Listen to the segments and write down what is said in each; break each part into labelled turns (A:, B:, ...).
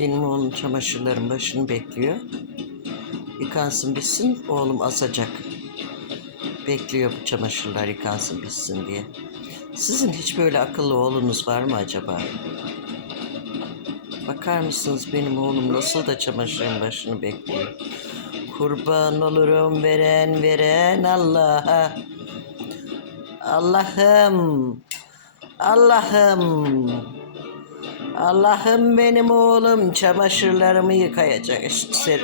A: Benim oğlum çamaşırların başını bekliyor. Yıkansın bitsin, oğlum asacak. Bekliyor bu çamaşırlar yıkansın bitsin diye. Sizin hiç böyle akıllı oğlunuz var mı acaba? Bakar mısınız benim oğlum nasıl da çamaşırın başını bekliyor. Kurban olurum veren veren Allah'a. Allah'ım. Allah'ım. Allah'ım benim oğlum çamaşırlarımı yıkayacak,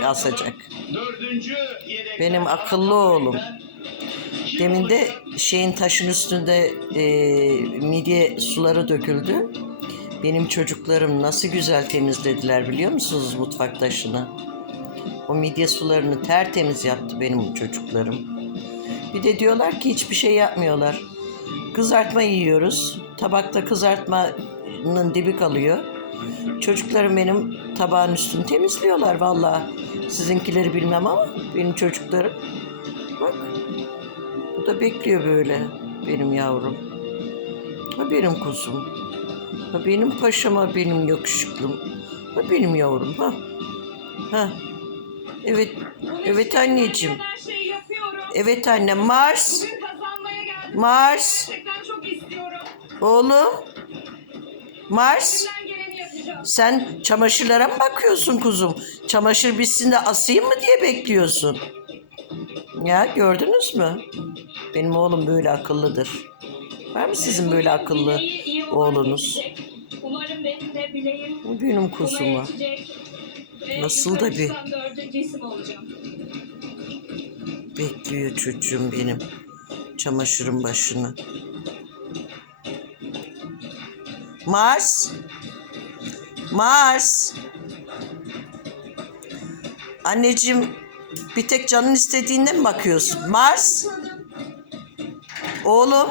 A: asacak. Benim akıllı oğlum. Demin de şeyin taşın üstünde e, midye suları döküldü. Benim çocuklarım nasıl güzel temizlediler biliyor musunuz mutfak taşını? O midye sularını tertemiz yaptı benim çocuklarım. Bir de diyorlar ki hiçbir şey yapmıyorlar. Kızartma yiyoruz. Tabakta kızartmanın dibi kalıyor. Çocuklarım benim tabağın üstünü temizliyorlar vallahi. Sizinkileri bilmem ama benim çocuklarım. Bak. Bu da bekliyor böyle benim yavrum. Ha benim kuzum. Ha benim paşama benim yakışıklım. Ha benim yavrum ha. Ha. Evet. Evet anneciğim. Evet anne Mars. Mars. Oğlum. Mars. Sen çamaşırlara mı bakıyorsun kuzum? Çamaşır bitsin de asayım mı diye bekliyorsun. Ya gördünüz mü? Benim oğlum böyle akıllıdır. Var mı sizin böyle akıllı oğlunuz?
B: yetecek. Umarım benim de bileğim
A: Bu benim kuzuma. Nasıl da bir-. Bekliyor çocuğum benim. Çamaşırın başını. Mars. Mars. Anneciğim bir tek canın istediğinde mi bakıyorsun? Mars. Oğlum.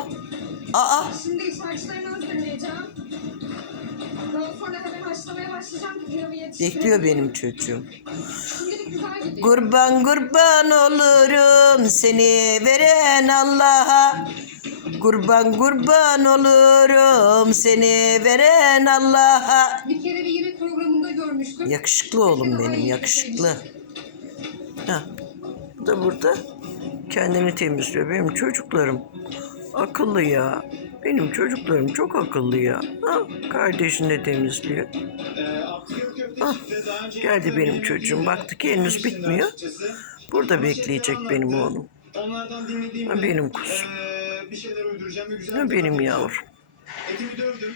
A: Aa.
C: Şimdi iç harçlarını hazırlayacağım. Daha sonra hemen haşlamaya başlayacağım ki pilavı yetiştireyim.
A: Bekliyor benim çocuğum.
C: Şimdilik güzel gidiyor.
A: Kurban kurban olurum seni veren Allah'a. Kurban kurban olurum seni veren Allah'a.
C: Bir kere bir yemek programında görmüştüm.
A: Yakışıklı oğlum benim, yakışıklı. Ha, bu da burada kendini temizliyor. Benim çocuklarım akıllı ya. Benim çocuklarım çok akıllı ya. Ha, kardeşini de temizliyor.
D: Önce
A: geldi benim çocuğum. Baktı ki henüz bitmiyor. Burada bekleyecek benim oğlum. Ha, benim kuzum.
D: Bir şeyler uyduracağım ve güzel bir
A: benim yavrum.
D: Etimi dövdüm.